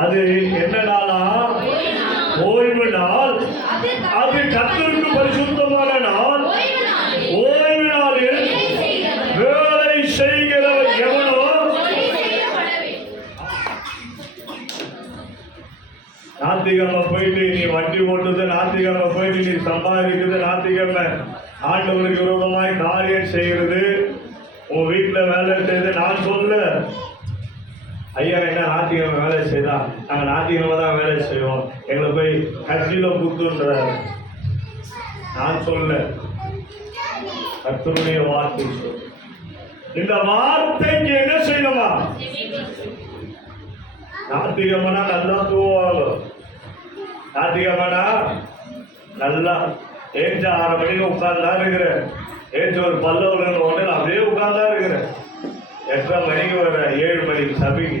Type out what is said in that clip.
அது என்ன நாளா? ஓய்வு நாள். அது கர்த்தருக்கு பரிசுத்தமான நாள். ஓய்வு நாளில் வேலை செய்கிறவன் எவனோ ஞாயிற்றுக்கிழமை போயிட்டு நீ வண்டி ஓட்டுது, ஞாயிற்றுக்கிழமை போயிட்டு நீ சம்பாதிக்கிறது, ஞாயிற்றுக்கிழமை ஆண்டவனுக்கு விரோதமாய் காரியம் செய்கிறது, உன் வீட்டில் வேலை செய்து நான் சொல்ல ஐயா என்ன ஞாயிற்றுக்கிழமை வேலை செய்தா? நாங்கள் ஞாயிற்றுக்கிழமை தான் வேலை செய்வோம், எங்களை போய் கட்சியில குத்துன்றார். நான் சொல்ல கர்த்தருடைய வார்த்தை சொல். இந்த வார்த்தைக்கு என்ன செய்யணுமா? ஞாயிற்றுக்கிழமைனா நல்லா தூவாங்க. ஞாயிற்றுக்கிழமைனா நல்லா ஏஞ்ச 6 மணிக்கு உட்கார்ந்தா இருக்கிறேன். ஏஞ்ச ஒரு பல்ல உடனே அப்படியே உட்கார்ந்தா இருக்கிறேன். 8:30 மணிக்கு வர 7 மணிக்கு சபைக்கு